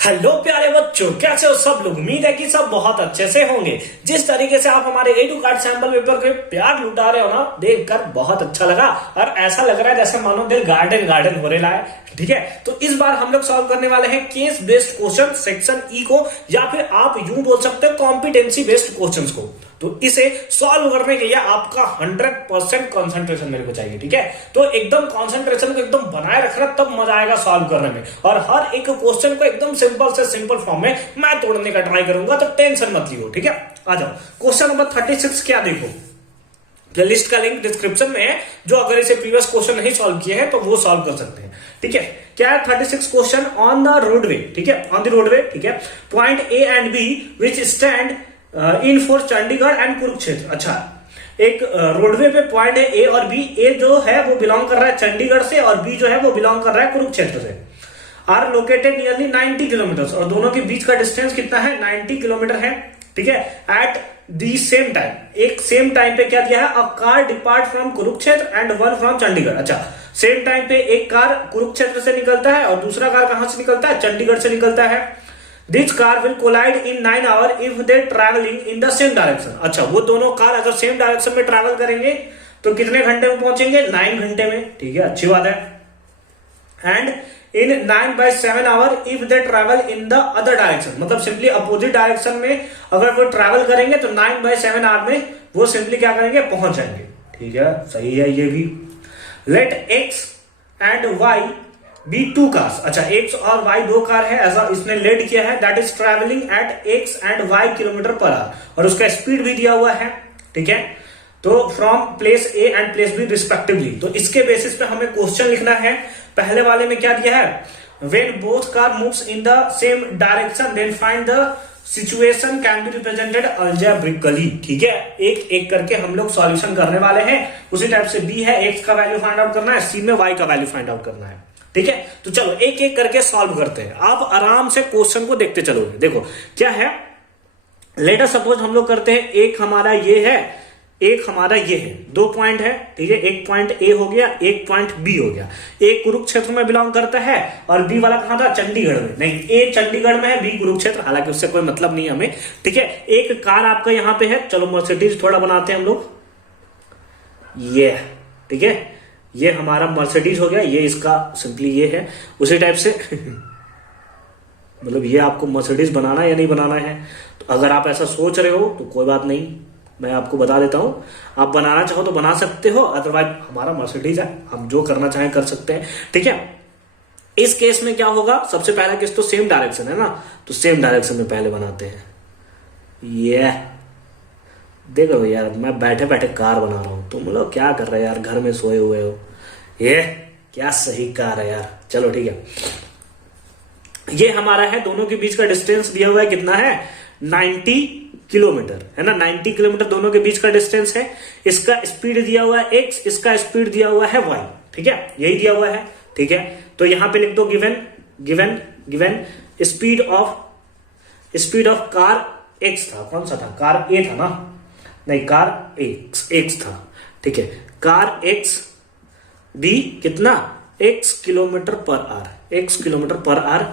Hello प्यारे बच्चों, कैसे हो सब लोग। उम्मीद है कि सब बहुत अच्छे से होंगे। जिस तरीके से आप हमारे एडू कार्ड सैंपल पेपर के प्यार लुटा रहे हो ना, देखकर बहुत अच्छा लगा और ऐसा लग रहा है जैसे मानो दिल गार्डन गार्डन हो रहा है। ठीक है, तो इस बार हम लोग सॉल्व करने वाले हैं case based question section E को, या फिर आप यूं बोल सकते हो कॉम्पिटेंसी बेस्ड क्वेश्चन को। तो इसे सॉल्व करने के लिए आपका 100% कंसंट्रेशन मेरे को चाहिए। ठीक है, तो एकदम कंसंट्रेशन को एकदम बनाए रखना, तब मजा आएगा सॉल्व करने में। और हर एक क्वेश्चन को एकदम सिंपल से सिंपल फॉर्म में मैं तोड़ने का ट्राई करूंगा, तो टेंशन मत लियो। ठीक है, आ जाओ। क्वेश्चन नंबर 36 क्या देखो, प्लेलिस्ट का लिंक डिस्क्रिप्शन में है। जो अगर इसे प्रीवियस क्वेश्चन नहीं सॉल्व किए हैं तो वो सॉल्व कर सकते हैं। ठीक है, क्या है 36 क्वेश्चन ऑन द रोडवे। ठीक है, ऑन द रोडवे। ठीक है, point A and B which stand in for Chandigarh and Kurukshetra. अच्छा, एक रोडवे पे पॉइंट है ए और बी। ए जो है वो बिलोंग कर रहा है चंडीगढ़ से और बी जो है वो बिलोंग कर रहा है कुरुक्षेत्र से। आर लोकेटेड नियरली 90 किलोमीटर, और दोनों के बीच का डिस्टेंस कितना है, 90 किलोमीटर है। ठीक है, एट दी सेम टाइम, एक सेम टाइम पे क्या दिया है, a car depart from Kurukshetra and one from Chandigarh. अच्छा, सेम टाइम पे एक कार कुरुक्षेत्र से निकलता है और दूसरा कार कहां से निकलता है, चंडीगढ़ से निकलता है। This car will collide in 9 hour if they travelling in the same direction. अच्छा, वो दोनों कार अगर सेम डायरेक्शन में ट्रैवल करेंगे तो कितने घंटे में पहुंचेंगे, 9 घंटे में। ठीक है, अच्छी बात है। And in 9/7 hour if they travel in the other direction, मतलब सिंपली अपोजिट डायरेक्शन में अगर वो ट्रैवल करेंगे तो 9/7 आवर में वो सिंपली क्या करेंगे, पहुंच जाएंगे। ठीक है, सही है ये भी। Let x and y be 2 cars. अच्छा, एक्स और वाई 2 कार है, ऐसा इसने लेड किया है। That is travelling at x and y kilometre per hour, और उसका स्पीड भी दिया हुआ है। ठीक है, तो from place A and place B respectively. तो इसके बेसिस पे हमें क्वेश्चन लिखना है। पहले वाले में क्या दिया है, when both car moves in the same direction then find the situation can be represented algebraically. ठीक है, एक एक करके हम लोग सॉल्यूशन करने वाले हैं। उसी टाइप से बी है, एक्स का वैल्यू फाइंड आउट करना है, सी में वाई का वैल्यू फाइंड आउट करना है। ठीक है, तो चलो एक एक करके सॉल्व करते हैं। आप आराम से क्वेश्चन को देखते चलोगे। देखो क्या है, लेट अस सपोज हम लोग करते हैं, एक हमारा ये है, एक हमारा ये है, 2 पॉइंट है। ठीक है, एक पॉइंट ए हो गया, एक पॉइंट बी हो गया। एक कुरुक्षेत्र में बिलोंग करता है और बी वाला कहां था, चंडीगढ़ में। नहीं, ए चंडीगढ़ में है, बी कुरुक्षेत्र, हालांकि उससे कोई मतलब नहीं हमें। ठीक है, एक कार आपका यहां पे है। चलो मर्सिडीज थोड़ा बनाते हैं हम लोग, ये। ठीक है, ये हमारा मर्सिडीज हो गया, ये इसका सिंपली ये है। उसी टाइप से मतलब ये आपको मर्सिडीज बनाना या नहीं बनाना है, तो अगर आप ऐसा सोच रहे हो तो कोई बात नहीं, मैं आपको बता देता हूं। आप बनाना चाहो तो बना सकते हो, अदरवाइज हमारा मर्सिडीज है, हम जो करना चाहें कर सकते हैं। ठीक है, इस केस में क्या होगा, सबसे पहला केस तो सेम डायरेक्शन है ना, तो सेम डायरेक्शन में पहले बनाते हैं। ये देखो यार, मैं बैठे बैठे कार बना रहा हूं, तुम लोग क्या कर रहे हो यार, घर में सोए हुए हो। ये क्या सही कार है यार। चलो ठीक है, ये हमारा है, दोनों के बीच का डिस्टेंस दिया हुआ है, कितना है, 90 किलोमीटर है ना। 90 किलोमीटर दोनों के बीच का डिस्टेंस है। इसका स्पीड दिया हुआ है एक्स, इसका स्पीड दिया हुआ है वाई। ठीक है, यही दिया हुआ है। ठीक है, तो यहां पे लिख दो given given given speed of car x था, कौन सा था, कार ए था ना, नहीं कार एक्स था। ठीक है, कार एक्स बी कितना, x kilometre per hour, x kilometre per hour.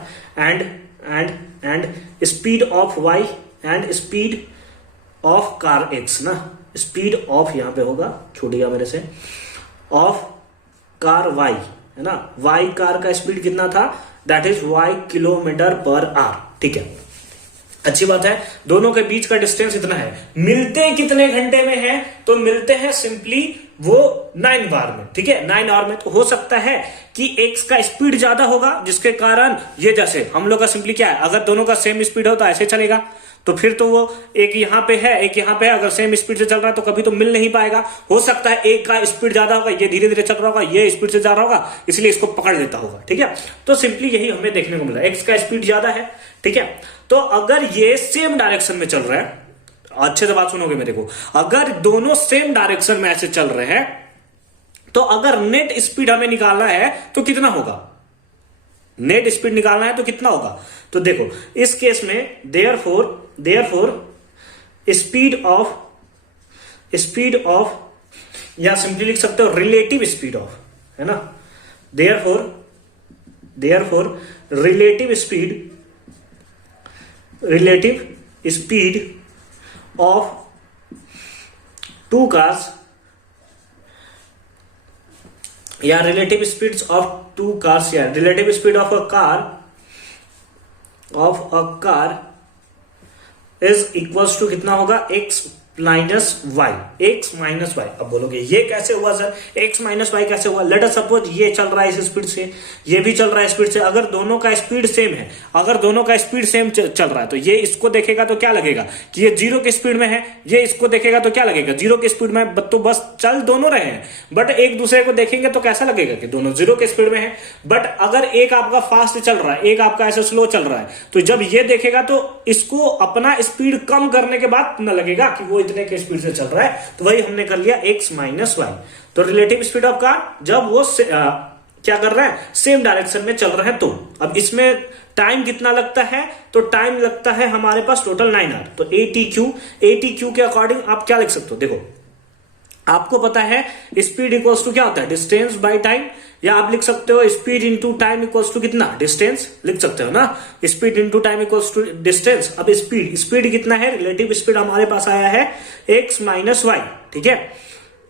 And speed of y and speed of car x ना, स्पीड ऑफ यहां पे होगा, छूट गया मेरे से, ऑफ कार वाई है ना। वाई कार का स्पीड कितना था, that is y kilometre per hour. ठीक है, अच्छी बात है। दोनों के बीच का डिस्टेंस इतना है। मिलते कितने घंटे में है, तो मिलते हैं सिंपली वो 9 आवर में। ठीक है, 9 आवर में। तो हो सकता है कि एक्स का स्पीड ज्यादा होगा, जिसके कारण ये, जैसे हम लोग का सिंपली क्या है, अगर दोनों का सेम स्पीड हो तो ऐसे चलेगा, तो फिर तो वो एक यहां पे है, एक यहां पे है, अगर सेम स्पीड से चल रहा है तो कभी तो मिल नहीं पाएगा। हो सकता है एक का स्पीड ज्यादा होगा, ये धीरे धीरे चल रहा होगा, ये स्पीड से जा रहा होगा, इसलिए इसको पकड़ लेता होगा। ठीक है, तो सिंपली यही हमें देखने को मिला, एक्स का स्पीड ज्यादा है। ठीक है, तो अगर ये सेम डायरेक्शन में चल रहा है, अच्छे से बात सुनोगे मेरे को, अगर दोनों सेम डायरेक्शन में ऐसे चल रहे हैं, तो अगर नेट स्पीड हमें निकालना है तो कितना होगा, नेट स्पीड निकालना है तो कितना होगा। तो देखो इस केस में देयरफॉर स्पीड ऑफ या सिंपली लिख सकते हो रिलेटिव स्पीड ऑफ, है ना। Therefore relative speed relative speed of two cars या relative speeds of two cars या relative speed of a car is equals to कितना होगा x minus Y, X minus Y. अब बोलोगे ये कैसे हुआ सर, x माइनस वाई कैसे हुआ? लेट अस सपोज ये चल रहा है इस स्पीड से, ये भी चल रहा है स्पीड से। अगर दोनों का स्पीड सेम है, अगर दोनों का स्पीड सेम चल रहा है, तो ये इसको देखेगा तो क्या लगेगा कि ये जीरो की स्पीड में है, ये इसको देखेगा तो क्या लगेगा जीरो की स्पीड में। तो बस चल दोनों रहे हैं, बट एक दूसरे को देखेंगे तो कैसा लगेगा कि दोनों जीरो की स्पीड में है। बट अगर एक आपका फास्ट चल रहा है, एक आपका ऐसे स्लो चल रहा है, तो जब ये देखेगा तो इसको अपना स्पीड कम करने के बाद न लगेगा कि वो इतने के स्पीड से चल रहा है। तो वही हमने कर लिया x माइनस वाई। तो रिलेटिव स्पीड ऑफ कार जब वो क्या कर रहा है, सेम डायरेक्शन में चल रहा है। तो अब इसमें टाइम कितना लगता है, तो टाइम लगता है हमारे पास टोटल 9 आवर। तो ATQ के अकॉर्डिंग आप क्या लिख सकते हो, देखो आपको पता है स्पीड इक्वल्स टू क्या होता है, डिस्टेंस बाय टाइम, या आप लिख सकते हो speed into time equals to कितना, डिस्टेंस लिख सकते हो ना, speed into time equals to distance. अब स्पीड कितना है, रिलेटिव स्पीड हमारे पास आया है x माइनस वाई, ठीक है।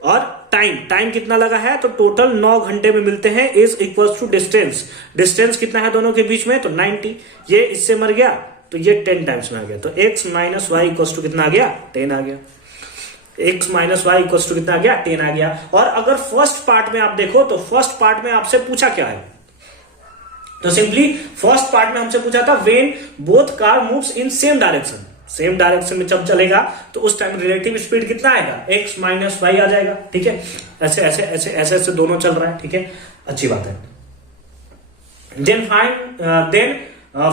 और टाइम कितना लगा है, तो टोटल 9 घंटे में मिलते हैं, इज इक्वल्स टू डिस्टेंस कितना है दोनों के बीच में, तो 90। ये इससे मर गया तो ये 10 टाइम्स में आ गया, तो x minus y equals to कितना आ गया, 10 आ गया। x minus y equals to कितना आ गया, 10 आ गया। और अगर फर्स्ट पार्ट में आप देखो तो फर्स्ट पार्ट में आपसे पूछा क्या है, तो सिंपली फर्स्ट पार्ट में हमसे पूछा था when both car moves in same direction में जब चलेगा तो उस टाइम रिलेटिव स्पीड कितना आएगा, x माइनस वाई आ जाएगा, ठीक है। ऐसे ऐसे ऐसे ऐसे ऐसे दोनों चल रहा है, ठीक है, अच्छी बात है। Then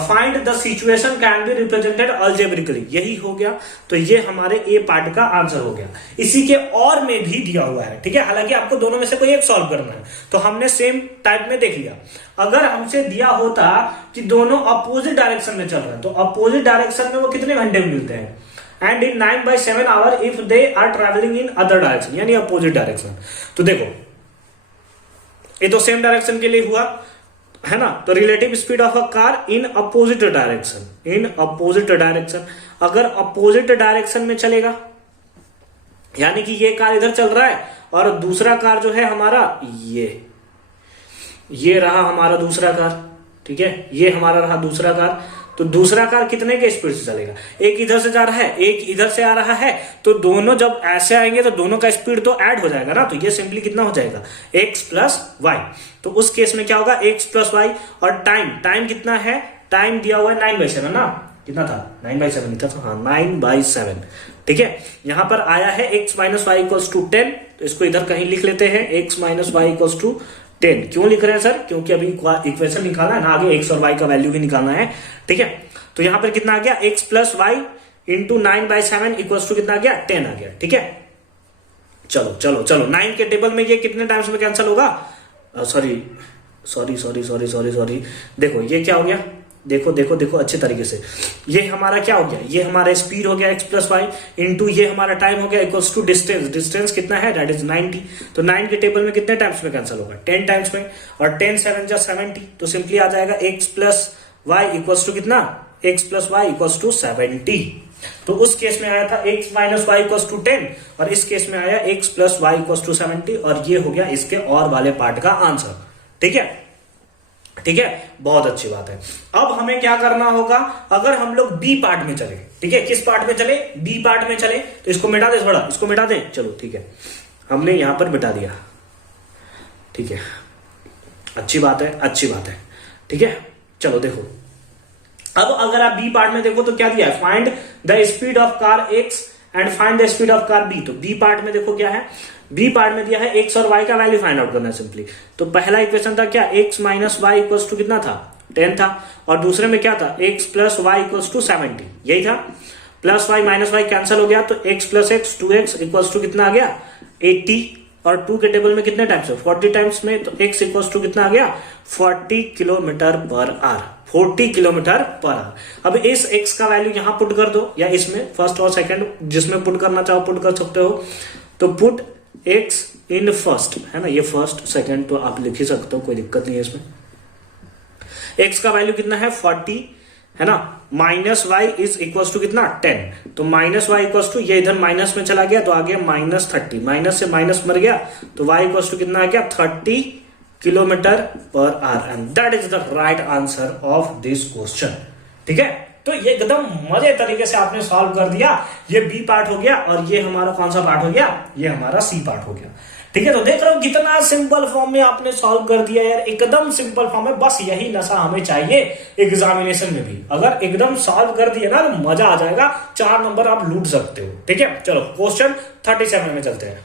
find the situation can be represented algebraically, यही हो गया। तो ये हमारे ए पार्ट का आंसर हो गया। इसी के और में भी दिया हुआ है, ठीक है, हालांकि आपको दोनों में से कोई एक सॉल्व करना है, तो हमने सेम टाइप में देख लिया। अगर हमसे दिया होता कि दोनों अपोजिट डायरेक्शन में चल रहे हैं, तो अपोजिट डायरेक्शन में वो कितने घंटे में मिलते हैं, and in 9/7 hour if they are travelling in other direction, यानी अपोजिट डायरेक्शन। तो देखो ये तो सेम डायरेक्शन के लिए हुआ है ना, तो relative speed of a car in opposite direction, अगर अपोजिट डायरेक्शन में चलेगा, यानी कि ये कार इधर चल रहा है और दूसरा कार जो है हमारा ये रहा हमारा दूसरा कार, ठीक है, ये हमारा रहा दूसरा कार। तो दूसरा कार कितने के स्पीड से चलेगा, एक इधर से जा रहा है, एक इधर से आ रहा है, तो दोनों जब ऐसे आएंगे तो दोनों का स्पीड तो ऐड हो जाएगा ना। तो ये सिंपली कितना हो जाएगा, x प्लस वाई। तो उस केस में क्या होगा, x प्लस वाई। और टाइम कितना है, टाइम दिया हुआ है 9/7 ना, कितना था 9/7 लिखा था, हाँ 9/7, ठीक है। यहां पर आया है x minus y equals to 10, तो इसको इधर कहीं लिख लेते हैं, x minus y equals to 10। क्यों लिख रहे हैं सर, क्योंकि अभी इक्वेशन निकालना है ना, आगे x और y का वैल्यू भी निकालना है, ठीक है। तो यहां पर कितना आ गया, x plus y into 9/7 equals to कितना आ गया, 10 आ गया, ठीक है। चलो 9 के टेबल में ये कितने टाइम्स में कैंसिल होगा, सॉरी, देखो ये क्या हो गया, देखो अच्छे तरीके से, ये हमारा क्या हो गया, ये हमारा स्पीड हो गया x प्लस वाई इंटू ये हमारा टाइम हो गया इक्वल्स टू डिस्टेंस कितना है, दैट इज 90। तो 9 के टेबल में कितने टाइम्स में कैंसिल होगा, 10 टाइम्स में, और 10 7 जा 70, तो सिंपली आ जाएगा x plus y equals to कितना, x plus y equals to 70। तो उस केस में आया था x minus y equals to 10, और इस केस में आया x plus y equals to 70, और ये हो गया इसके और वाले पार्ट का आंसर, ठीक है, बहुत अच्छी बात है। अब हमें क्या करना होगा, अगर हम लोग बी पार्ट में चले, ठीक है, किस पार्ट में चले, बी पार्ट में चले, तो इसको मिटा दे, थोड़ा इसको मिटा दे, चलो ठीक है, हमने यहां पर मिटा दिया, ठीक है, अच्छी बात है, ठीक है। चलो देखो, अब अगर आप बी पार्ट में देखो तो क्या दिया है, find the speed of car x and find the speed of car b। तो बी पार्ट में देखो क्या है, बी पार्ट में दिया है x और y का वैल्यू फाइंड आउट करना है सिंपली। तो पहला इक्वेशन था क्या, x minus y equals to कितना था, 10 था, और दूसरे में क्या था, x plus y equals to 70, यही था। Plus y minus y cancel हो गया, तो x plus x 2x equals to कितना आ गया, 80, और 2 के टेबल में कितने टाइम्स है, 40 टाइम्स में, तो x इक्वल्स टू कितना आ गया, 40 kilometre per our, 40 kilometre per our. अब इस x का वैल्यू यहां पुट कर दो, या इसमें फर्स्ट और सेकंड जिसमें पुट करना चाहो पुट कर सकते हो। तो पुट x इन फर्स्ट, है ना, ये फर्स्ट सेकंड तो आप लिख ही सकते हो, कोई दिक्कत नहीं है इसमें। x का वैल्यू कितना है 40, है ना, minus y is equal to कितना 10, तो माइनस वाई इक्वल टू, ये इधर माइनस में चला गया तो आ गया -30, माइनस से माइनस मर गया तो वाई इक्वल टू कितना आ गया 30 kilometre per hour, and that is the right answer of this question. ठीक है, तो ये एकदम मजे तरीके से आपने सॉल्व कर दिया। ये बी पार्ट हो गया और ये हमारा कौन सा पार्ट हो गया, ये हमारा सी पार्ट हो गया। ठीक है, तो देख रहे हो कितना सिंपल फॉर्म में आपने सॉल्व कर दिया यार, एकदम सिंपल फॉर्म में। बस यही नशा हमें चाहिए एग्जामिनेशन में भी, अगर एकदम सॉल्व कर दिए ना तो मजा आ जाएगा, 4 नंबर आप लूट सकते हो। ठीक है, चलो क्वेश्चन 37 में चलते हैं।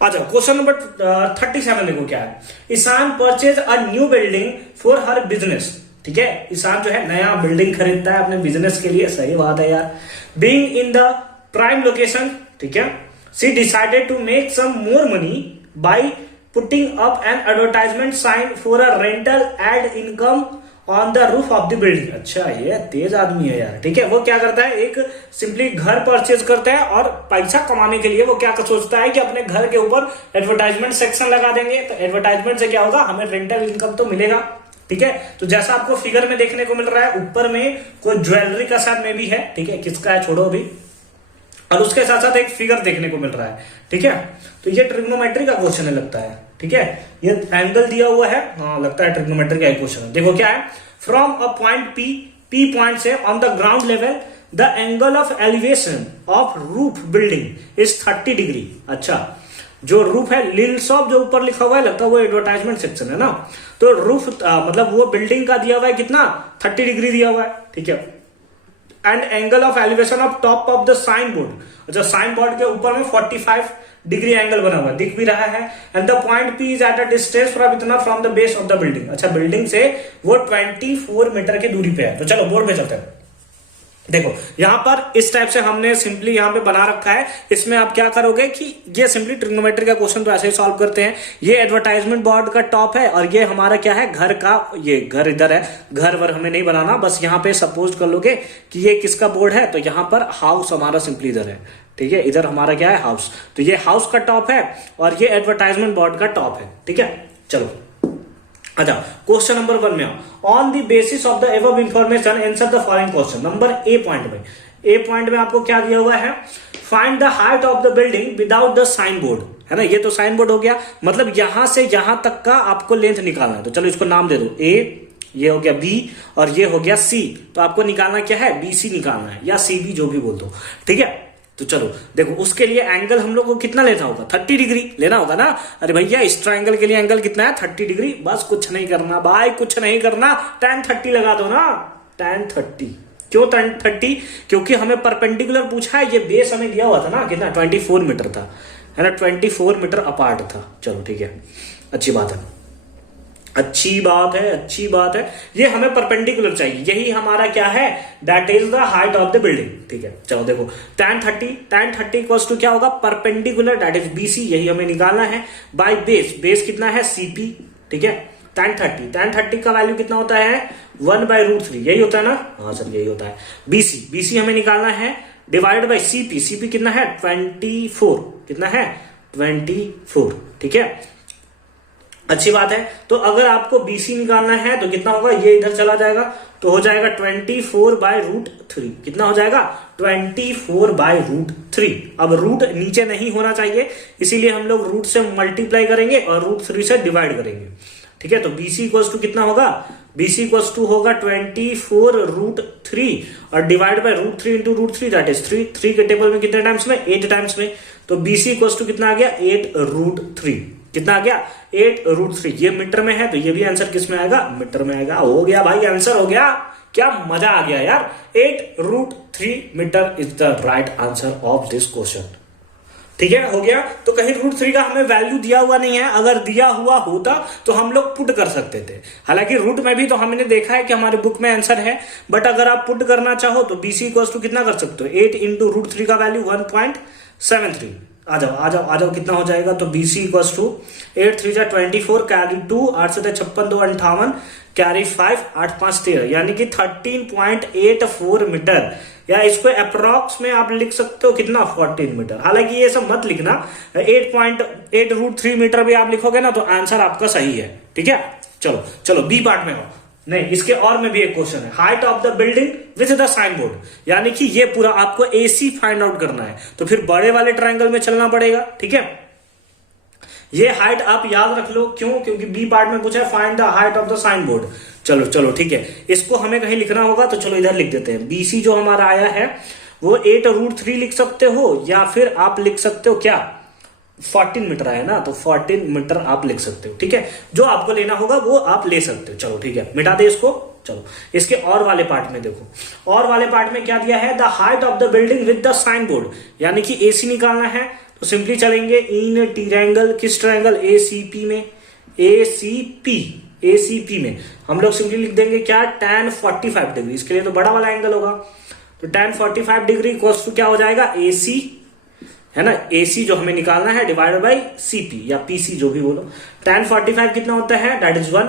अच्छा, क्वेश्चन नंबर 37 देखो क्या है। Ishan purchase a new building for her business. ठीक है, ईशान जो है नया बिल्डिंग खरीदता है अपने बिजनेस के लिए, सही बात है यार। Being in the prime location, ठीक है, she decided to make some more money by putting up an advertisement sign for a rental ad income on the roof of the building. अच्छा, ये तेज आदमी है यार। ठीक है, वो क्या करता है, एक सिंपली घर परचेज करता है और पैसा कमाने के लिए वो क्या सोचता है कि अपने घर के ऊपर एडवर्टाइजमेंट सेक्शन लगा देंगे, तो एडवर्टाइजमेंट से क्या होगा, हमें रेंटल इनकम तो मिलेगा। ठीक है, तो जैसा आपको फिगर में देखने को मिल रहा है, ऊपर में कोई ज्वेलरी का साथ में भी है। ठीक है, किसका है छोड़ो अभी, और उसके साथ साथ एक फिगर देखने को मिल रहा है। ठीक है, तो ये ट्रिग्नोमेट्री का क्वेश्चन है लगता है। ठीक है, ये एंगल दिया हुआ है, हाँ लगता है ट्रिग्नोमेट्री का क्वेश्चन है। देखो क्या है, from a point P point से on the ground level the angle of elevation of roof building is 30 degree. अच्छा, जो रूफ है, लिल्स ऑफ जो ऊपर लिखा हुआ है, लगता है वो एडवर्टाइजमेंट सेक्शन है ना, तो रूफ मतलब वो बिल्डिंग का दिया हुआ है कितना, 30 डिग्री दिया हुआ है। ठीक है, and angle of elevation of top of the sign board, अच्छा साइन बोर्ड के ऊपर में 45 डिग्री एंगल बना हुआ है, दिख भी रहा है। And the point P is at a distance from इतना from the base of the building. अच्छा, बिल्डिंग से वो 24 मीटर की दूरी पे है। तो चलो बोर्ड पे चलते हैं। देखो यहां पर इस टाइप से हमने सिंपली यहां पे बना रखा है। इसमें आप क्या करोगे कि ये सिंपली ट्रिग्नोमेट्री का क्वेश्चन तो ऐसे ही सॉल्व करते हैं। ये एडवर्टाइजमेंट बोर्ड का टॉप है और ये हमारा क्या है, घर का, ये घर इधर है, घर वर हमें नहीं बनाना, बस यहाँ पे सपोज कर लोगे कि ये किसका बोर्ड है, तो यहाँ पर हाउस हमारा सिंपली इधर है। ठीक है, इधर हमारा क्या है, हाउस, तो ये हाउस का टॉप है और ये एडवर्टाइजमेंट बोर्ड का टॉप है। ठीक है, चलो अच्छा क्वेश्चन नंबर 1 में on the basis of the above information answer the following question. Number A point में आपको क्या दिया हुआ है, find the height of the building without the sign board, है ना, ये तो साइन बोर्ड हो गया, मतलब यहां से यहां तक का आपको लेंथ निकालना है। तो चलो इसको नाम दे दो, ए, ये हो गया बी और ये हो गया सी। तो आपको निकालना क्या है, बी सी निकालना है या सी बी जो भी बोल दो। ठीक है, तो चलो देखो उसके लिए एंगल हम लोग को कितना लेना होगा, 30 डिग्री लेना होगा ना। अरे भैया इस ट्रायंगल के लिए एंगल कितना है, 30 डिग्री। बस कुछ नहीं करना भाई, कुछ नहीं करना, tan 30 लगा दो ना, tan 30। क्यों tan 30? क्योंकि हमें परपेंडिकुलर पूछा है, ये बेस हमें दिया हुआ था ना कितना, 24 मीटर था, है ना, 24 मीटर अपार्ट था। चलो ठीक है, अच्छी बात है, अच्छी बात है, अच्छी बात है। ये हमें परपेंडिकुलर चाहिए, यही हमारा क्या है, that is the height of the building. ठीक है, चलो देखो tan 30 इक्वल्स टू क्या होगा, परपेंडिकुलर दैट इज बीसी, यही हमें निकालना है, बाय बेस कितना है, सीपी। ठीक है, tan 30 का वैल्यू कितना होता है, 1/√3, यही होता है ना, हाँ सर यही होता है। बीसी हमें निकालना है, डिवाइड बाय सीपी कितना है, 24, कितना है 24। ठीक है, अच्छी बात है। तो अगर आपको बीसी निकालना है तो कितना होगा, ये इधर चला जाएगा तो हो जाएगा 24/√3। कितना हो जाएगा, 24/√3। अब रूट नीचे नहीं होना चाहिए, इसीलिए हम लोग रूट से मल्टीप्लाई करेंगे और √3 से डिवाइड करेंगे। ठीक है, तो बीसी इक्वल्स टू कितना होगा, बीसी इक्वल्स टू होगा 24√3 और divide by √3 into √3 that is 3 के टेबल में कितने टाइम्स में, 8 टाइम्स में। तो बीसी इक्वल्स टू कितना आ गया, 8√3। कितना आ गया, 8√3। ये मीटर में है तो ये भी आंसर किस में आएगा, मीटर में आएगा। हो गया भाई, आंसर हो गया, क्या मजा आ गया यार। 8√3 metre is the right answer of this question. ठीक है, हो गया। तो कहीं √3 का हमें वैल्यू दिया हुआ नहीं है, अगर दिया हुआ होता तो हम लोग पुट कर सकते थे। हालांकि रूट में भी तो हमने देखा है कि हमारे बुक में आंसर है, बट अगर आप पुट करना चाहो तो बीसी इक्वल्स टू कितना कर सकते हो, 8 इंटू √3 का वैल्यू 1.73। आ जाओ कितना हो जाएगा, तो बीसी इक्वल्स टू 8 3 जा 24, कैरी 2, 8 से 56 2 58, कैरी 5, 8 5 13, यानी कि 13.84 मीटर, या इसको अप्रोक्स में आप लिख सकते हो कितना, 14 मीटर। हालांकि ये सब मत लिखना, 8.8√3 मीटर भी आप लिखोगे ना तो आंसर आपका सही है। ठीक है, चलो बी पार्ट में हो। नहीं, इसके और में भी एक क्वेश्चन है, height of the building with the sign board, यानी कि ये पूरा आपको एसी फाइंड आउट करना है, तो फिर बड़े वाले ट्रायंगल में चलना पड़ेगा। ठीक है, ये हाइट आप याद रख लो, क्यों? क्योंकि बी पार्ट में पूछा है find the height of the sign board. चलो चलो ठीक है, इसको हमें कहीं लिखना होगा, तो चलो इधर लिख देते हैं। बीसी जो हमारा आया है वो 8√3 लिख सकते हो, या फिर आप लिख सकते हो क्या, 14 मीटर आया ना, तो 14 मीटर आप लिख सकते हो। ठीक है, जो आपको लेना होगा वो आप ले सकते हो। चलो ठीक है, मिटा दे इसको। चलो इसके और वाले पार्ट में देखो, और वाले पार्ट में क्या दिया है, the height of the building with the sign board, यानी कि एसी निकालना है, तो सिंपली चलेंगे इन ट्रायंगल, किस ट्रायंगल, एसीपी में, एसीपी में हम लोग सिंपली लिख देंगे क्या, tan 45 डिग्री, इसके लिए तो बड़ा वाला एंगल होगा, तो tan 45 डिग्री इक्वल्स टू क्या हो जाएगा, एसी है ना, एसी जो हमें निकालना है डिवाइडेड बाई सीपी या पीसी जो भी बोलो। tan 45 कितना होता है, दैट इज 1,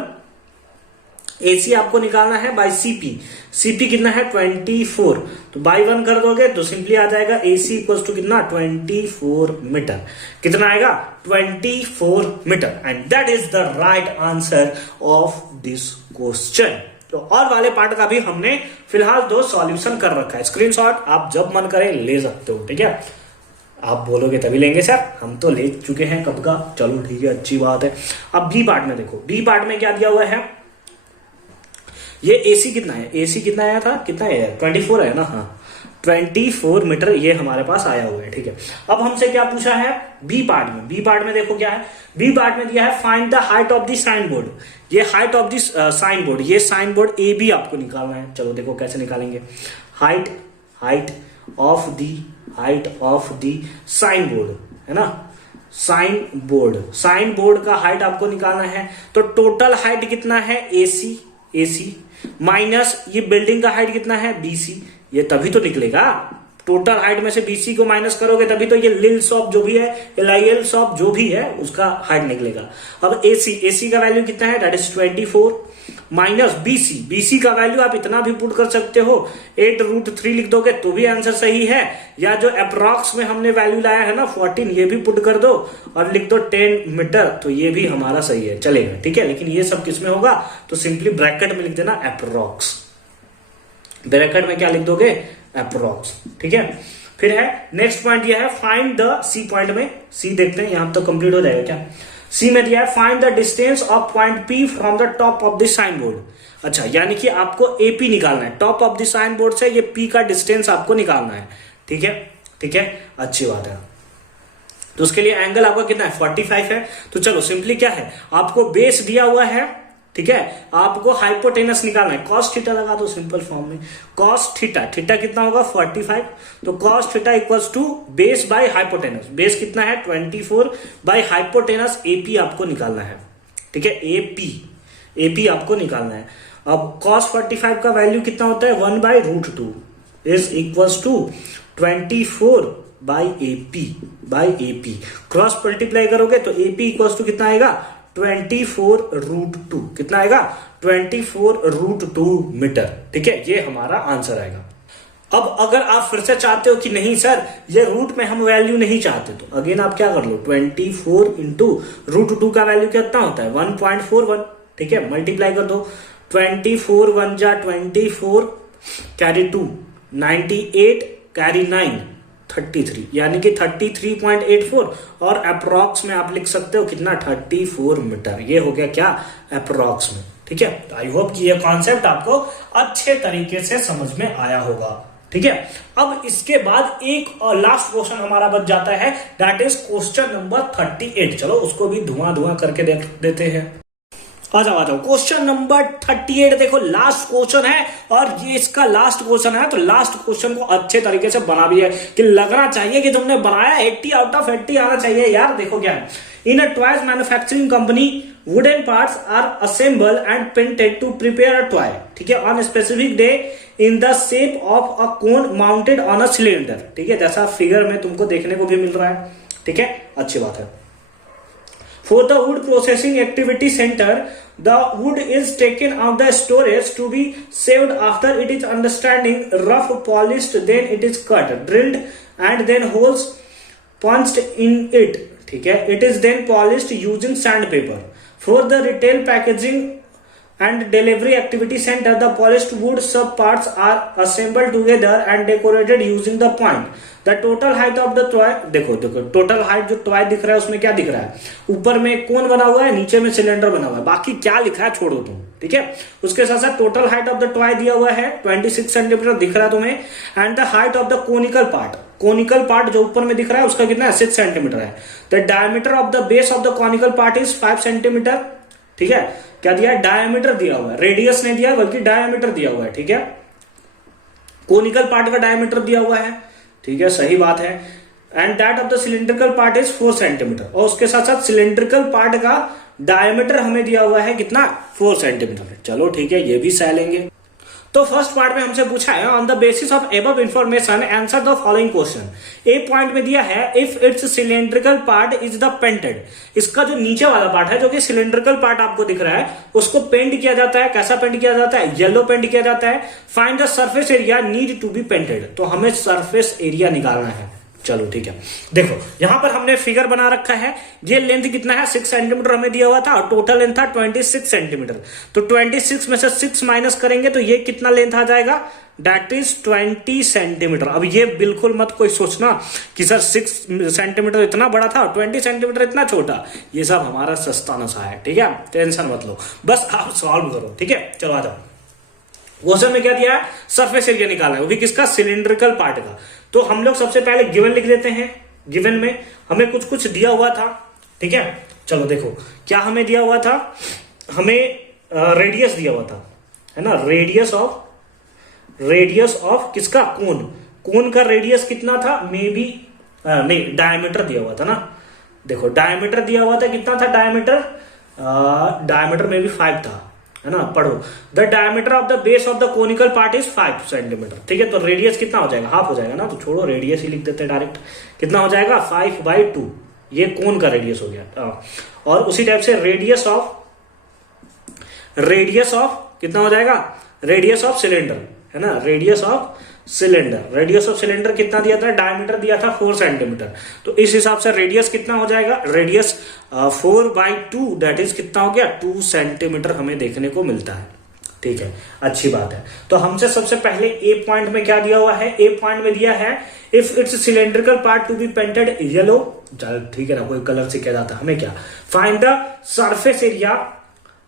एसी आपको निकालना है बाई सीपी, सीपी कितना है 24, तो बाई 1 कर दोगे तो सिंपली आ जाएगा एसी इक्वल्स टू कितना 24 मीटर, कितना आएगा 24 metre, and that is the right answer of this question. तो और वाले पार्ट का भी हमने फिलहाल 2 सॉल्यूशन कर रखा है, स्क्रीनशॉट आप जब मन करे ले सकते हो। ठीक है, आप बोलोगे तभी लेंगे सर, हम तो ले चुके हैं कब का। चलो ठीक है, अच्छी बात है। अब बी पार्ट में देखो, बी पार्ट में क्या दिया हुआ है, ये एसी कितना है, एसी कितना आया था, कितना है 24 है ना, हाँ 24 मीटर ये हमारे पास आया हुआ है। ठीक है, अब हमसे क्या पूछा है बी पार्ट में, बी पार्ट में देखो क्या है, बी पार्ट में दिया है find the height of the sign board, ये height of the sign board, ये साइन बोर्ड ए बी आपको निकालना है। चलो देखो कैसे निकालेंगे, height of the sign board है ना, साइन बोर्ड का हाइट आपको निकालना है, तो टोटल हाइट कितना है एसी माइनस ये बिल्डिंग का हाइट कितना है बीसी, ये तभी तो निकलेगा, टोटल हाइट में से बीसी को माइनस करोगे तभी तो ये लिल शॉप जो भी है, LIL शॉप जो भी है उसका हाइट निकलेगा। अब एसी का वैल्यू कितना है, दैट इज 24 माइनस बीसी का वैल्यू आप इतना भी पुट कर सकते हो, 8√3 लिख दोगे तो भी आंसर सही है, या जो अप्रॉक्स में हमने वैल्यू लाया है ना 14, ये भी पुट कर दो और लिख दो 10 मीटर, तो ये भी हमारा सही है, चलेगा। ठीक है, लेकिन ये सब किसमें होगा, तो सिंपली ब्रैकेट में लिख देना अप्रॉक्स, ब्रैकेट में क्या लिख दोगे, अप्रॉक्स। ठीक है, फिर है नेक्स्ट पॉइंट यह है फाइंड द सी पॉइंट में, सी देखते हैं यहां तो कंप्लीट हो जाएगा क्या, सी में दिया है find the distance of point P from the top of the sign board. अच्छा, यानी कि आपको एपी निकालना है, top of the sign board से ये पी का डिस्टेंस आपको निकालना है। ठीक है, अच्छी बात है। तो उसके लिए एंगल आपका कितना है 45 है, तो चलो सिंपली क्या है, आपको बेस दिया हुआ है, ठीक है, आपको हाइपोटेनस निकालना है, कॉस थीटा लगा दो सिंपल फॉर्म में, कॉस थीटा कितना होगा 45, तो cos theta equals to base by hypotenuse, base कितना है 24 बाय हाइपोटेनस एपी आपको निकालना है। ठीक है, एपी आपको निकालना है। अब कॉस 45 का वैल्यू कितना होता है 1/√2 is equals to 24 by AP, cross multiply करोगे तो एपी इक्वल्स टू कितना आएगा 24√2, कितना आएगा 24√2 मीटर। ठीक है, ये हमारा आंसर आएगा। अब अगर आप फिर से चाहते हो कि नहीं सर ये रूट में हम वैल्यू नहीं चाहते, तो अगेन आप क्या कर लो 24 इंटू √2 का वैल्यू कितना होता है 1.41। ठीक है, मल्टीप्लाई कर दो, 24 1 जा 24 कैरी 2 98 कैरी 9 33, यानी कि 33.84, और अप्रॉक्स में आप लिख सकते हो कितना 34 मीटर, ये हो गया क्या अप्रॉक्स में। ठीक है, तो आई होप कि ये कॉन्सेप्ट आपको अच्छे तरीके से समझ में आया होगा। ठीक है, अब इसके बाद एक और लास्ट क्वेश्चन हमारा बच जाता है, दैट इज क्वेश्चन नंबर 38। चलो उसको भी धुआं करके देख देते हैं। आ जाओ, क्वेश्चन नंबर 38 देखो, लास्ट क्वेश्चन है, और ये इसका लास्ट क्वेश्चन है, तो लास्ट क्वेश्चन को अच्छे तरीके से बना भी है कि लगना चाहिए कि तुमने बनाया 80 आउट ऑफ 80 आना चाहिए यार। देखो क्या है, in a toys manufacturing company wooden parts are assembled and painted to prepare a toy. ठीक है, on specific day in the shape of a cone mounted on a cylinder. ठीक है, जैसा फिगर में तुमको देखने को भी मिल रहा है। ठीक है, अच्छी बात है। For the wood processing activity center, the wood is taken out the storage to be saved after it is understanding rough polished, then it is cut, drilled and then holes punched in it. ठीक है, it is then polished using sandpaper. For the retail packaging and delivery activity center, the polished wood sub parts are assembled together and decorated using the point. The total height of the toy, देखो total height जो toy दिख रहा है उसमें क्या दिख रहा है, ऊपर में कोन बना हुआ है, नीचे में सिलेंडर बना हुआ है, बाकी क्या लिखा है छोड़ो तुम, ठीक है। उसके साथ साथ total height of the toy दिया हुआ है 26 सेंटीमीटर दिख रहा है तुम्हें, and the height of the conical part जो ऊपर में दिख रहा है उसका कितना है 6 सेंटीमीटर है। The diameter of the base of the conical part is 5 centimetre, ठीक है। क्या दिया है, डायमीटर दिया हुआ है, रेडियस नहीं दिया बल्कि डायमीटर दिया हुआ है, ठीक है। कोनिकल पार्ट का डायमीटर दिया हुआ है, ठीक है, सही बात है। And that of the cylindrical part is 4 centimetre, और उसके साथ साथ सिलिंड्रिकल पार्ट का डायमीटर हमें दिया हुआ है कितना, 4 सेंटीमीटर। चलो ठीक है, ये भी सह लेंगे। तो फर्स्ट पार्ट में हमसे पूछा है on the basis of above information answer the following question. A point में दिया है if it's cylindrical part is the painted, इसका जो नीचे वाला पार्ट है जो कि सिलेंड्रिकल पार्ट आपको दिख रहा है उसको पेंट किया जाता है। कैसा पेंट किया जाता है, येलो पेंट किया जाता है। Find the surface area need to be painted, तो हमें सरफेस एरिया निकालना है। चलो ठीक है, देखो यहां पर हमने फिगर बना रखा है, ये लेंथ कितना है 6 सेंटीमीटर हमें दिया हुआ था और टोटल लेंथ था 26 सेंटीमीटर। तो 26 में से 6 माइनस करेंगे तो ये कितना लेंथ आ जाएगा, दैट इज 20 सेंटीमीटर। अब ये बिल्कुल मत कोई सोचना कि सर 6 सेंटीमीटर इतना बड़ा था और 20 सेंटीमीटर इतना छोटा, ये सब हमारा सस्ता नशा है, ठीक है, टेंशन मत लो, बस आप सॉल्व करो, ठीक है। चलो आ जाओ, क्वेश्चन में क्या दिया है, सरफेस एरिया निकालना है, वो भी किसका, सिलिंड्रिकल पार्ट का। तो हम लोग सबसे पहले गिवन लिख देते हैं। गिवन में हमें कुछ कुछ दिया हुआ था, ठीक है। चलो देखो क्या हमें दिया हुआ था, हमें रेडियस दिया हुआ था, है ना, रेडियस ऑफ किसका, कोन का रेडियस कितना था, मे बी नहीं, डायमीटर दिया हुआ था ना। देखो डायमीटर दिया हुआ था, कितना था डायमीटर में भी 5 था, है ना। पढ़ो, the diameter of the base of the conical part is 5 centimetre, ठीक है। तो रेडियस कितना हो जाएगा, हाफ हो जाएगा ना, तो छोड़ो रेडियस ही लिख देते हैं डायरेक्ट। कितना हो जाएगा 5/2, ये कोन का रेडियस हो गया। और उसी टाइप से रेडियस ऑफ कितना हो जाएगा, रेडियस ऑफ सिलेंडर, है ना, रेडियस ऑफ सिलेंडर कितना दिया था, डायमीटर दिया था 4 सेंटीमीटर। तो इस हिसाब से रेडियस कितना हो जाएगा, रेडियस 4/2 दैट इज कितना हो गया, 2 सेंटीमीटर हमें देखने को मिलता है, ठीक है, अच्छी बात है। तो हमसे सबसे पहले ए पॉइंट में क्या दिया हुआ है, ए पॉइंट में दिया है if it's cylindrical part two be painted yellow, चल ठीक है ना, कोई कलर से क्या जाता है, हमें क्या, find the surface area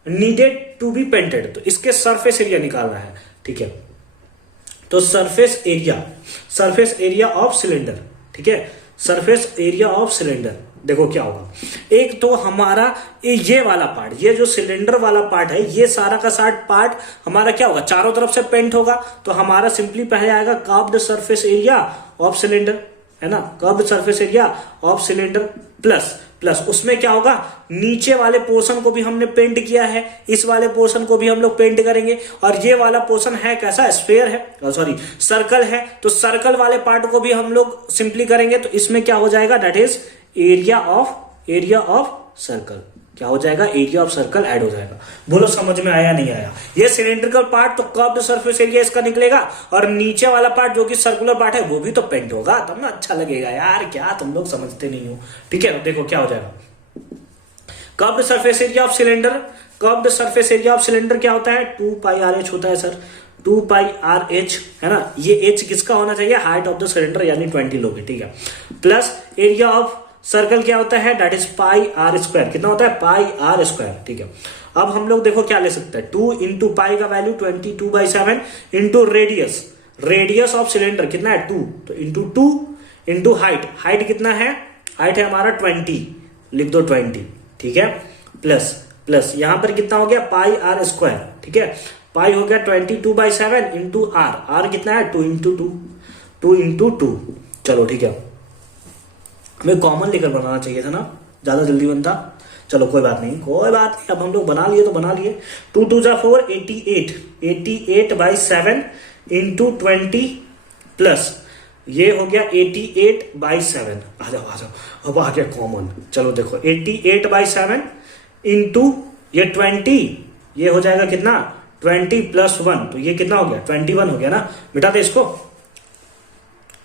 needed to be painted, तो इसके सरफेस एरिया निकालना है, ठीक है। तो सरफेस एरिया ऑफ सिलेंडर, ठीक है, सरफेस एरिया ऑफ सिलेंडर, देखो क्या होगा, एक तो हमारा ये वाला पार्ट, ये जो सिलेंडर वाला पार्ट है, ये सारा का सारा पार्ट हमारा क्या होगा, चारों तरफ से पेंट होगा। तो हमारा सिंपली पहले आएगा curved surface area of cylinder, है ना, curved surface area of cylinder plus उसमें क्या होगा, नीचे वाले पोर्शन को भी हमने पेंट किया है, इस वाले पोर्शन को भी हम लोग पेंट करेंगे। और ये वाला पोर्शन है कैसा, स्फेयर है, सॉरी सर्कल है, तो सर्कल वाले पार्ट को भी हम लोग सिंपली करेंगे। तो इसमें क्या हो जाएगा, that is area of circle, क्या हो जाएगा, एरिया ऑफ सर्कल ऐड हो जाएगा। बोलो समझ में आया नहीं आया। ये सिलेंड्रिकल पार्ट तो कर्व्ड सरफेस एरिया इसका निकलेगा, और नीचे वाला पार्ट जो कि सर्कुलर पार्ट है वो भी तो पेंट होगा, तब ना अच्छा लगेगा यार, क्या तुम लोग समझते नहीं हो, ठीक है। देखो क्या हो जाएगा, curved surface area of cylinder क्या होता है, 2πRh होता है सर, 2πRh, है ना। ये h किसका होना चाहिए, हाइट ऑफ द सिलेंडर यानी 20 लोगे, ठीक है, प्लस एरिया ऑफ सर्कल क्या होता है, दैट इज πr², कितना होता है, πr², ठीक है। अब हम लोग देखो क्या ले सकते हैं, 2 इंटू पाई का value 22/7 into radius of cylinder कितना है 2, तो इंटू 2 इंटू हाइट कितना है, हाइट है हमारा 20, लिख दो 20, ठीक है, प्लस यहां पर कितना हो गया πr², ठीक है, पाई हो गया 22/7 इंटू r कितना है 2 इंटू 2। चलो ठीक है, हमें कॉमन लेकर बनाना चाहिए था ना, ज्यादा जल्दी बनता। चलो कोई बात नहीं, अब हम लोग बना लिए तो बना लिए। 2 2 जा 4, 88/7 इंटू 20 प्लस ये हो गया 88/7। आ जाओ अब आ गया कॉमन। चलो देखो 88/7 इंटू ये 20, ये हो जाएगा कितना 20 + 1, तो ये कितना हो गया 21 हो गया ना। मिटा दे इसको,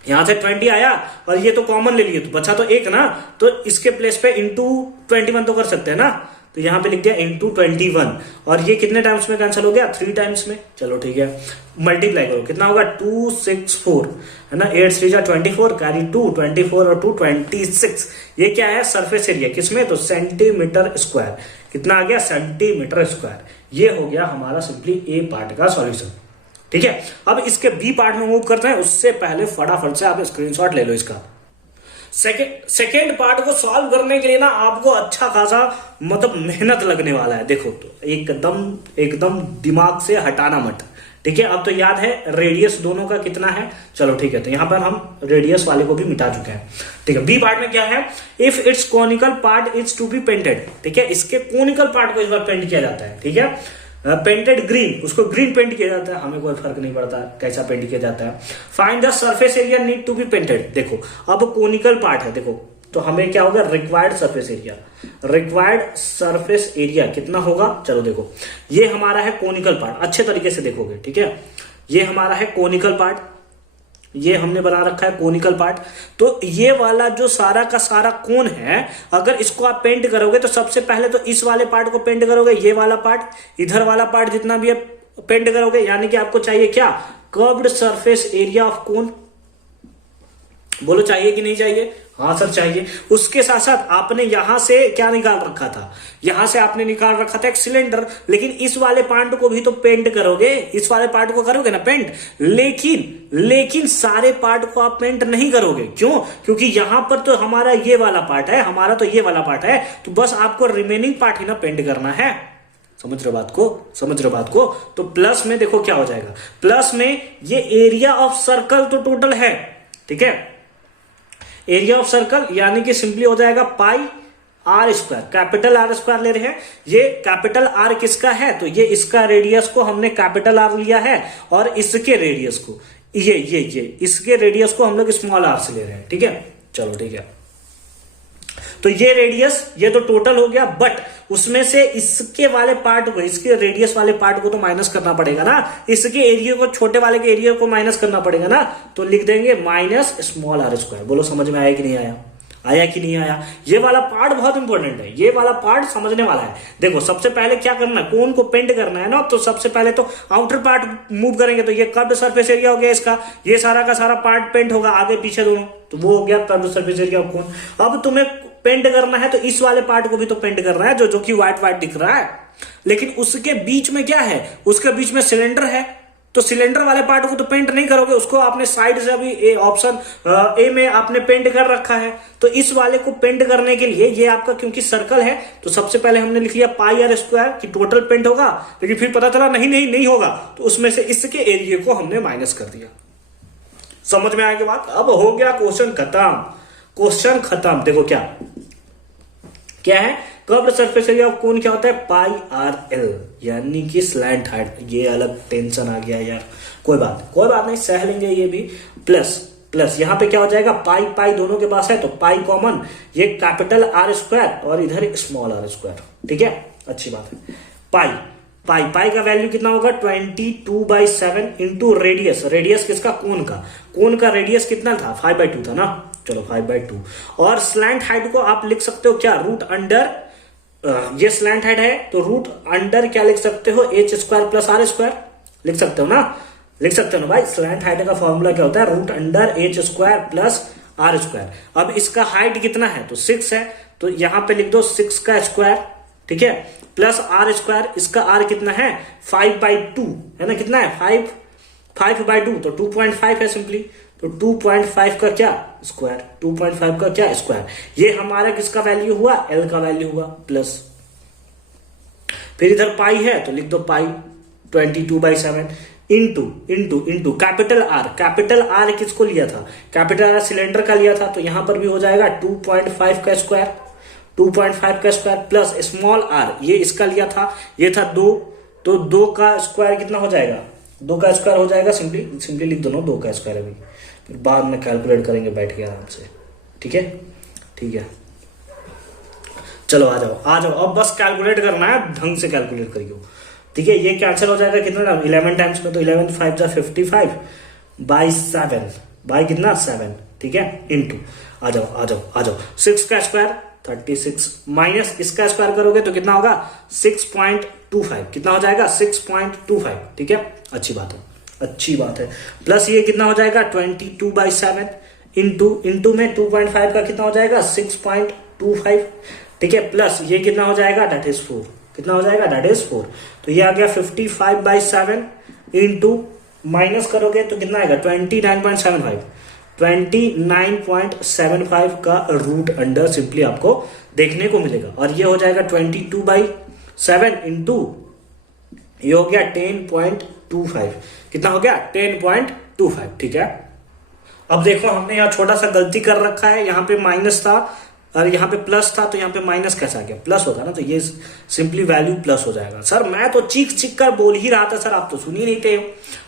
यहां से 20 आया और ये तो कॉमन ले लिए तो बचा तो 1 ना, तो इसके प्लेस पे इंटू 21 तो कर सकते हैं ना, तो तो यहाँ पे लिख दिया इंटू 21, और ये कितने टाइम्स में कैंसिल हो गया, 3 टाइम्स में। चलो ठीक है, मल्टीप्लाई करो, कितना होगा 264 है ना, 8 3 24, कैरी 2, 24 और 2 26। ये क्या है, सरफेस एरिया, किसमें, तो सेंटीमीटर स्क्वायर। कितना आ गया, सेंटीमीटर स्क्वायर। ये हो गया हमारा सिंपली ए पार्ट का सॉल्यूशन। ठीक है, अब इसके बी पार्ट में मूव करते हैं, उससे पहले फटाफट से आप स्क्रीनशॉट ले लो इसका। सेकेंड पार्ट को सॉल्व करने के लिए ना आपको अच्छा खासा मतलब मेहनत लगने वाला है। देखो तो एकदम दिमाग से हटाना मत। ठीक है, अब तो याद है रेडियस दोनों का कितना है। चलो ठीक है, तो यहां पर हम रेडियस वाले को भी मिटा चुके हैं। ठीक है, बी पार्ट में क्या है, if its conical part is to be painted. ठीक है, इसके कोनिकल पार्ट को इस बार पेंट किया जाता है। ठीक है, पेंटेड ग्रीन, उसको ग्रीन पेंट किया जाता है, हमें कोई फर्क नहीं पड़ता कैसा पेंट किया जाता है। Find the surface area need to be painted. देखो अब कोनिकल पार्ट है, देखो तो हमें क्या होगा, required surface area. Required surface area कितना होगा, चलो देखो ये हमारा है कोनिकल पार्ट, अच्छे तरीके से देखोगे। ठीक है, ये हमारा है कोनिकल पार्ट, ये हमने बना रखा है कोनिकल पार्ट। तो ये वाला जो सारा का सारा कोन है, अगर इसको आप पेंट करोगे तो सबसे पहले तो इस वाले पार्ट को पेंट करोगे, ये वाला पार्ट, इधर वाला पार्ट जितना भी है पेंट करोगे। यानी कि आपको चाहिए क्या, curved surface area of cone. बोलो चाहिए कि नहीं चाहिए, हाँ सर चाहिए। उसके साथ साथ आपने यहां से क्या निकाल रखा था, यहां से आपने निकाल रखा था एक सिलेंडर, लेकिन इस वाले पार्ट को भी तो पेंट करोगे, इस वाले पार्ट को करोगे ना पेंट, लेकिन सारे पार्ट को आप पेंट नहीं करोगे। क्यों, क्योंकि यहां पर तो हमारा ये वाला पार्ट है, हमारा तो ये वाला पार्ट है, तो बस आपको रिमेनिंग पार्ट ही ना पेंट करना है। समझ रहे हो बात को। तो प्लस में देखो क्या हो जाएगा, प्लस में ये एरिया ऑफ सर्कल तो टोटल है। ठीक है, एरिया ऑफ सर्कल यानी कि सिंपली हो जाएगा pi are square, capital R square ले रहे हैं। ये कैपिटल आर किसका है, तो ये इसका रेडियस को हमने कैपिटल आर लिया है, और इसके रेडियस को ये इसके रेडियस को हम लोग स्मॉल आर से ले रहे हैं। ठीक है, चलो ठीक है, तो ये रेडियस ये तो टोटल हो गया, बट उसमें से इसके वाले पार्ट को, इसके रेडियस वाले पार्ट को तो माइनस करना पड़ेगा ना, इसके एरिया को, छोटे वाले के एरिया को माइनस करना पड़ेगा ना, तो लिख देंगे माइनस स्मॉल आर स्क्वायर। बोलो समझ में आया कि नहीं आया, आया कि नहीं आया। ये वाला पार्ट बहुत इंपॉर्टेंट है, ये वाला पार्ट समझने वाला है। देखो सबसे पहले क्या करना है, कोन को पेंट करना है ना, तो सबसे पहले तो आउटर पार्ट मूव करेंगे, तो ये कर्व्ड सरफेस एरिया हो गया इसका, ये सारा का सारा पार्ट पेंट होगा आगे पीछे दोनों, तो वो हो गया curved surface area of cone. अब तुम्हें पेंट करना है तो इस वाले पार्ट को भी तो पेंट करना है, जो कि व्हाइट दिख रहा है, लेकिन उसके बीच में क्या है, उसके बीच में सिलेंडर है, तो सिलेंडर वाले पार्ट को तो पेंट नहीं करोगे, उसको आपने साइड से अभी ऑप्शन ए में आपने पेंट कर रखा है। तो इस वाले को पेंट करने के लिए, ये आपका क्योंकि सर्कल है, तो सबसे पहले हमने लिख लिया पाई आर स्क्वायर की टोटल पेंट होगा, लेकिन फिर पता चला नहीं होगा, तो उसमें से इसके एरिया को हमने माइनस कर दिया। समझ में आएगी बात। अब हो गया क्वेश्चन खत्म। देखो क्या है, curved surface area of cone क्या होता है, पाई आर एल, यानी कि स्लैंट हाइट। ये अलग टेंशन आ गया यार, कोई बात नहीं, सह लेंगे ये भी। प्लस यहां पे क्या हो जाएगा, पाई दोनों के पास है, तो पाई कॉमन, ये कैपिटल आर स्क्वायर और इधर स्मॉल आर स्क्वायर। ठीक है, अच्छी बात है। पाई का वैल्यू कितना होगा, 22/7 इंटू रेडियस किसका, कोन का रेडियस कितना था, 5/2 था ना, चलो 5/2। और स्लैंट हाइट को आप लिख सकते हो क्या, रूट अंडर, ये स्लैंट हाइट है तो रूट अंडर क्या लिख सकते हो, h square plus r square लिख सकते हो ना भाई। स्लैंट हाइट का फॉर्मूला क्या होता है, root under h square plus r square. अब इसका हाइट कितना है, तो 6 है, तो यहां पे लिख दो 6 का स्क्वायर। ठीक है, प्लस आर स्क्वायर, इसका आर कितना है, 5/2 है ना, कितना है 5/2, तो 2.5 है सिंपली, तो 2.5 का क्या स्क्वायर, 2.5 का क्या स्क्वायर। ये हमारा किसका वैल्यू हुआ, एल का वैल्यू हुआ, प्लस फिर इधर पाई है तो लिख दो पाई 22/7 इंटू कैपिटल आर किसको लिया था, कैपिटल आर सिलेंडर का लिया था, तो यहां पर भी हो जाएगा 2.5 का स्क्वायर, 2.5 का स्क्वायर प्लस स्मॉल आर, ये इसका लिया था, ये था 2, तो 2 का स्क्वायर कितना हो जाएगा, 2 का स्क्वायर हो जाएगा, सिंपली लिख दो ना 2 का स्क्वायर, अभी फिर बाद में कैलकुलेट करेंगे बैठ के आराम से। ठीक है, चलो आ जाओ, अब बस कैलकुलेट करना है, ढंग से कैलकुलेट करियो। ठीक है, ये कैंसिल हो जाएगा कितना, 11 टाइम्स में, तो 11 5 जा 55/7 बाई कितना 7। ठीक है, इंटू आ जाओ 6 का स्क्वायर 36 माइनस इसका स्क्वायर करोगे तो कितना होगा 6.25, कितना हो जाएगा 6.25, ठीक है, अच्छी बात है, अच्छी बात है। प्लस ये कितना हो जाएगा 22/7 इंटू में 2.5 का कितना हो जाएगा 6.25, ठीक है, प्लस ये कितना हो जाएगा दैट इज 4, कितना हो जाएगा दैट इज 4, तो ये आ गया 55/7 इंटू माइनस करोगे तो कितना आएगा 29.75, 29.75 का रूट अंडर सिंपली आपको देखने को मिलेगा। और ये हो जाएगा 22/7 इंटू ये हो गया 10.25, कितना हो गया 10.25, ठीक है। अब देखो हमने यहाँ छोटा सा गलती कर रखा है, यहाँ पे माइनस था और यहाँ पे प्लस था, तो यहाँ पे माइनस कैसा आ गया, प्लस होगा ना, तो ये सिंपली वैल्यू प्लस हो जाएगा। सर मैं तो चीख चीख कर बोल ही रहा था सर, आप तो सुन ही नहीं थे।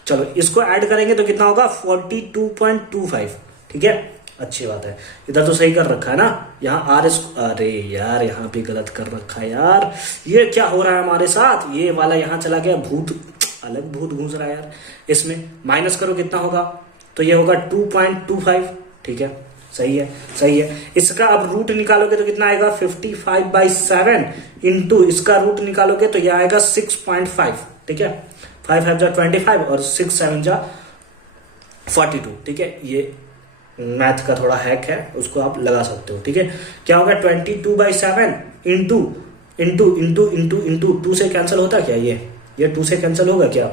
चलो इसको ऐड करेंगे तो कितना होगा 42.25, ठीक है, अच्छी बात है। इधर तो सही कर रखा है ना, यहाँ आर एस, अरे यार यहाँ पे गलत कर रखा है यार, ये क्या हो रहा है हमारे साथ, ये वाला यहाँ चला गया, भूत अलग भूत घूस रहा है यार। इसमें माइनस करो कितना होगा, तो ये होगा 2.25, ठीक है, सही है, सही है। इसका अब रूट निकालोगे तो कितना आएगा 55/7 इंटू इसका रूट निकालोगे तो ये आएगा 6.5, ठीक है, 5 5 जा 25 और 6 7 जा 42, ठीक है। ये मैथ का थोड़ा हैक है, उसको आप लगा सकते हो, ठीक है। क्या होगा 22/7 into into into into into 2 से कैंसिल होता है क्या, ये 2 से कैंसिल होगा क्या,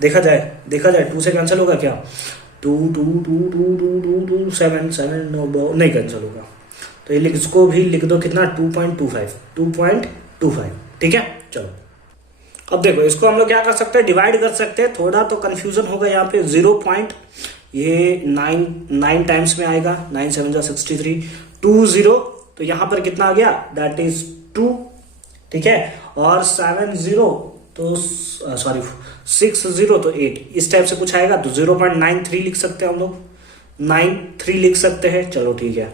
देखा जाए 2 से कैंसिल होगा क्या, 2 2 2 2 2 2 2 7 7 नहीं कैंसिल होगा, तो ये इसको भी लिख दो कितना 2.25, ठीक है। चलो अब देखो इसको हम लोग क्या कर सकते हैं, डिवाइड कर सकते हैं, थोड़ा तो कंफ्यूजन होगा यहाँ पे, 0 पॉइंट ये 9 टाइम्स में आएगा, 9 7 जा 63, 2 0, तो यहाँ पर कितना आ गया दैट इज 2, ठीक है, और 7 0 तो सॉरी 6 0 तो 8, इस टाइप से कुछ आएगा तो 0.93 लिख सकते हैं हम लोग, 93 लिख सकते हैं, चलो ठीक है,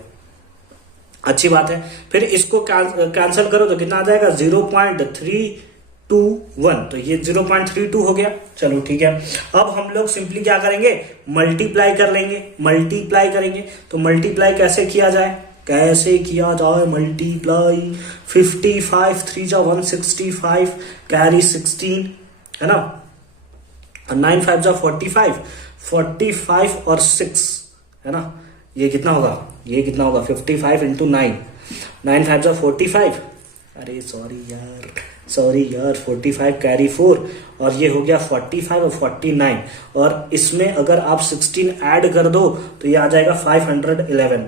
अच्छी बात है। फिर इसको कैंसिल करो तो कितना आ जाएगा 0.321, तो ये 0.32 हो गया, चलो ठीक है। अब हम लोग सिंपली क्या करेंगे, मल्टीप्लाई कर लेंगे, मल्टीप्लाई करेंगे, तो मल्टीप्लाई कैसे किया जाए, मल्टीप्लाई 55 3 जा 165 कैरी 16 है ना, 9 5 जा 45 और 6 है ना, ये कितना होगा 55 इंटू 9 5 जा 45, अरे सॉरी यार 45 कैरी 4 और ये हो गया 45 और 49, और इसमें अगर आप 16 ऐड कर दो तो ये आ जाएगा 511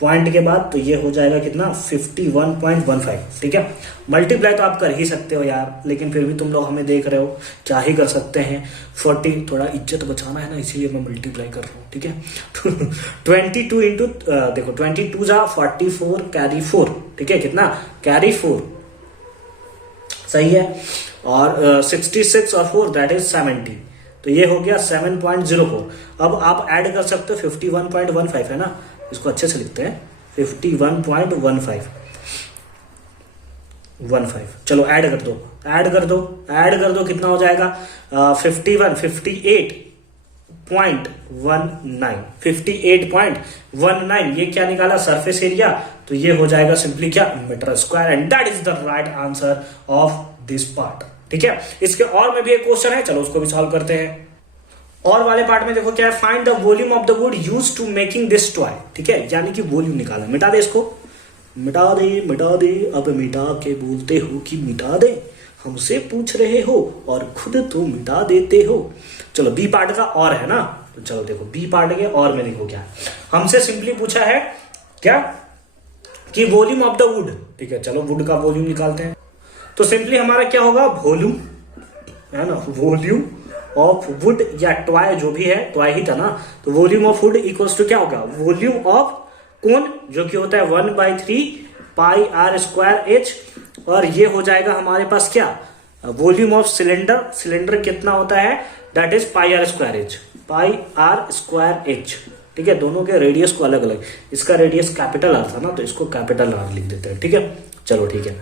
पॉइंट के बाद, तो ये हो जाएगा कितना 51.15, ठीक है। मल्टीप्लाई तो आप कर ही सकते हो यार, लेकिन फिर भी तुम लोग हमें देख रहे हो, क्या ही कर सकते हैं, 40 थोड़ा इज्जत बचाना है ना, इसीलिए मैं मल्टीप्लाई कर रहा हूँ, ठीक है। 22 इंटू देखो 22 जा 44 कैरी 4, ठीक है, कितना कैरी 4, सही है, और 66 और 4 दैट इज 70, तो ये हो गया 7.04। अब आप ऐड कर सकते हो 51.15 है ना, इसको अच्छे से लिखते हैं 51.15, चलो ऐड कर दो कितना हो जाएगा 58.19, ये क्या निकाला सरफेस एरिया, तो ये हो जाएगा सिंपली क्या metre square, and that is the right answer of this part, ठीक है। इसके और में भी एक क्वेश्चन है, चलो उसको भी सॉल्व करते हैं। और वाले पार्ट में देखो क्या है, find the volume of the wood used to making this toy, ठीक है, यानी कि वॉल्यूम निकालना, मिटा दे इसको, मिटा दे, अब मिटा के बोलते हो कि मिटा दे, हमसे पूछ रहे हो और खुद तो मिटा देते हो। चलो बी पार्ट का और है ना, तो चलो देखो बी पार्ट के और में देखो क्या है, हमसे सिंपली पूछा है क्या कि वॉल्यूम ऑफ द वुड, ठीक है, चलो वुड का वॉल्यूम निकालते हैं। तो सिंपली हमारा क्या होगा, वॉल्यूम है ना, वॉल्यूम ऑफ वुड या टॉय जो भी है, टॉय ही था ना, तो volume of wood equals to क्या होगा, वॉल्यूम ऑफ कोन जो कि होता है 1/3 पाई आर स्क्वायर एच, और ये हो जाएगा हमारे पास क्या वॉल्यूम ऑफ सिलेंडर कितना होता है that is pi are square h, ठीक है। दोनों के रेडियस को अलग अलग, इसका रेडियस कैपिटल आर था ना, तो इसको कैपिटल आर लिख देते हैं, ठीक है, चलो ठीक है।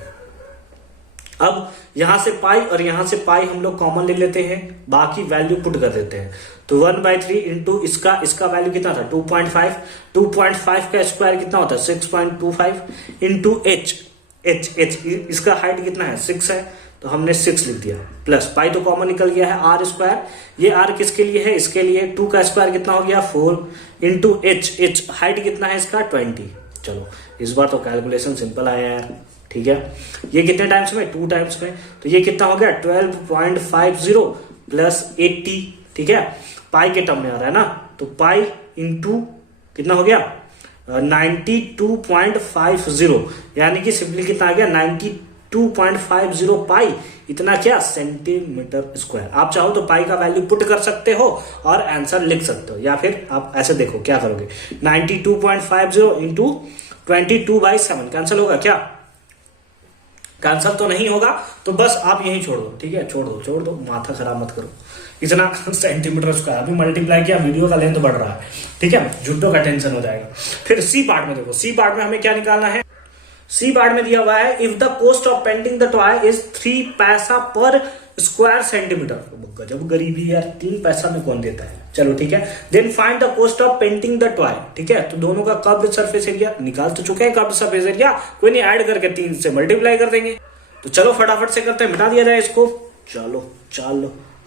अब यहां से पाई और यहां से पाई हम लोग कॉमन ले लेते हैं, बाकी वैल्यू पुट कर देते हैं। तो 1/3 इंटू इसका वैल्यू कितना था 2.5, 2.5 का स्क्वायर कितना होता है 6.25 इंटू एच, इसका हाइट कितना है 6 है, तो हमने 6 लिख दिया, प्लस पाई तो कॉमन निकल गया है आर स्क्वायर, ये आर किसके लिए है इसके लिए, 2 का स्क्वायर कितना हो गया 4 इंटू एच हाइट कितना है इसका 20। चलो इस बार तो कैलकुलेशन सिंपल आया यार, ठीक है। ये कितने टाइम्स में 2 टाइम्स में, तो ये कितना हो गया 12.50 प्लस 80, ठीक है, पाई के टर्म में आ रहा है ना, तो पाई इंटू कितना हो गया 92.50, यानी कि सिंपली कितना आ गया 92.50 पाई, इतना क्या सेंटीमीटर स्क्वायर। आप चाहो तो पाई का वैल्यू पुट कर सकते हो और आंसर लिख सकते हो, या फिर आप ऐसे देखो क्या करोगे 92.50 इंटू 22/7 कैंसिल होगा क्या, कैंसिल तो नहीं होगा, तो बस आप यही छोड़ दो, ठीक है, छोड़ दो, माथा खराब मत करो, इतना सेंटीमीटर स्क्वायर अभी मल्टीप्लाई किया, वीडियो का लेंथ बढ़ रहा है, ठीक है, झुट्टों का टेंशन हो जाएगा। फिर सी पार्ट में देखो, सी पार्ट में हमें क्या निकालना है, सी पार्ट में दिया हुआ है if the cost of painting the toy is 3 पैसा पर स्क्वायर सेंटीमीटर। गजब गरीबी यार, 3 पैसा में कौन देता है, चलो ठीक है। Then find the cost of painting the toy, ठीक है, तो दोनों का कर्व्ड सरफेस एरिया निकाल तो चुके हैं, कर्व्ड सरफेस एरिया कोई नहीं, ऐड करके 3 से मल्टीप्लाई कर देंगे। तो चलो फटाफट से करते हैं, मिटा दिया जाए इसको, चलो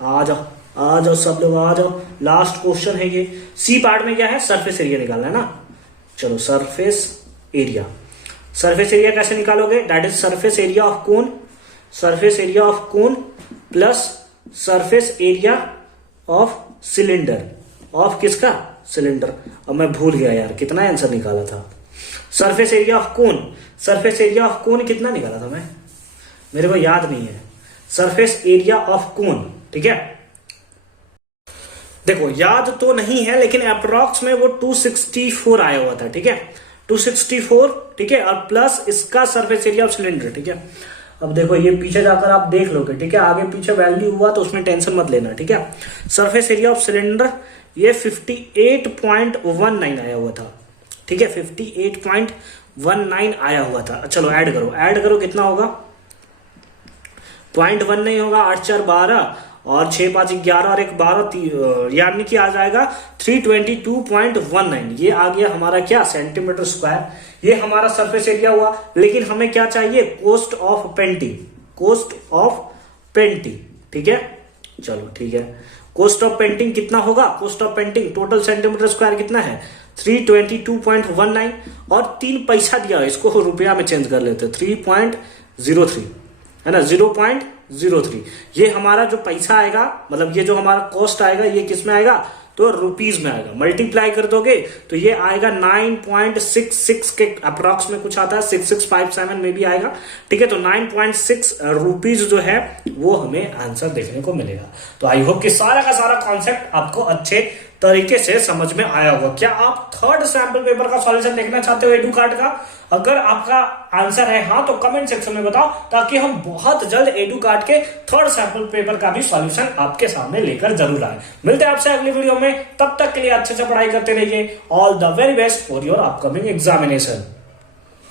आ जाओ सब लोग आ जाओ, लास्ट क्वेश्चन है ये। सी पार्ट में क्या है सरफेस एरिया निकालना है ना, चलो सरफेस एरिया कैसे निकालोगे, that is surface area of cone plus surface area of cylinder, of किसका सिलेंडर, अब मैं भूल गया यार कितना आंसर निकाला था, सरफेस एरिया ऑफ कोन कितना निकाला था मैं, मेरे को याद नहीं है, सरफेस एरिया ऑफ कोन, ठीक है, देखो याद तो नहीं है लेकिन अप्रोक्स में वो 264 आया हुआ था, ठीक है 264, ठीक है, और प्लस इसका सरफेस एरिया ऑफ सिलेंडर, ठीक है। अब देखो ये पीछे जाकर आप देख लोगे, ठीक है, आगे पीछे वैल्यू हुआ तो उसमें टेंशन मत लेना, ठीक है। सरफेस एरिया ऑफ सिलेंडर ये 58.19 आया हुआ था, ठीक है, 58.19 आया हुआ था। चलो ऐड करो कितना होगा, 0.1 नहीं होगा, 8 4 12 और 6 5 11 और 1 12, यानी कि आ जाएगा 322.19, ये आ गया हमारा क्या सेंटीमीटर स्क्वायर, ये हमारा सरफेस एरिया हुआ। लेकिन हमें क्या चाहिए, कॉस्ट ऑफ पेंटिंग, ठीक है, चलो ठीक है, कॉस्ट ऑफ पेंटिंग कितना होगा, cost of painting total centimetre square कितना है 322.19 और 3 पैसा दिया, इसको रुपया में चेंज कर लेते 3.03 है ना, 0.03, ये हमारा जो पैसा आएगा, मतलब ये जो हमारा कॉस्ट आएगा ये किस में आएगा, तो रुपीज में आएगा, मल्टीप्लाई कर दोगे तो ये आएगा 9.66 के अप्रॉक्स में कुछ आता है, 6657 में भी आएगा, ठीक है। तो 9.6 रुपीज जो है वो हमें आंसर देखने को मिलेगा। तो आई होप कि सारा का सारा कॉन्सेप्ट आपको अच्छे तरीके से समझ में आया होगा। क्या आप 3rd सैंपल पेपर का सॉल्यूशन देखना चाहते हो एडू कार्ड का? अगर आपका आंसर है हाँ तो कमेंट सेक्शन में बताओ, ताकि हम बहुत जल्द एडू कार्ड के 3rd सैंपल पेपर का भी सॉल्यूशन आपके सामने लेकर जरूर आए। मिलते हैं आपसे अगली वीडियो में, तब तक के लिए अच्छे से पढ़ाई करते रहिए। All the very best for your upcoming examination.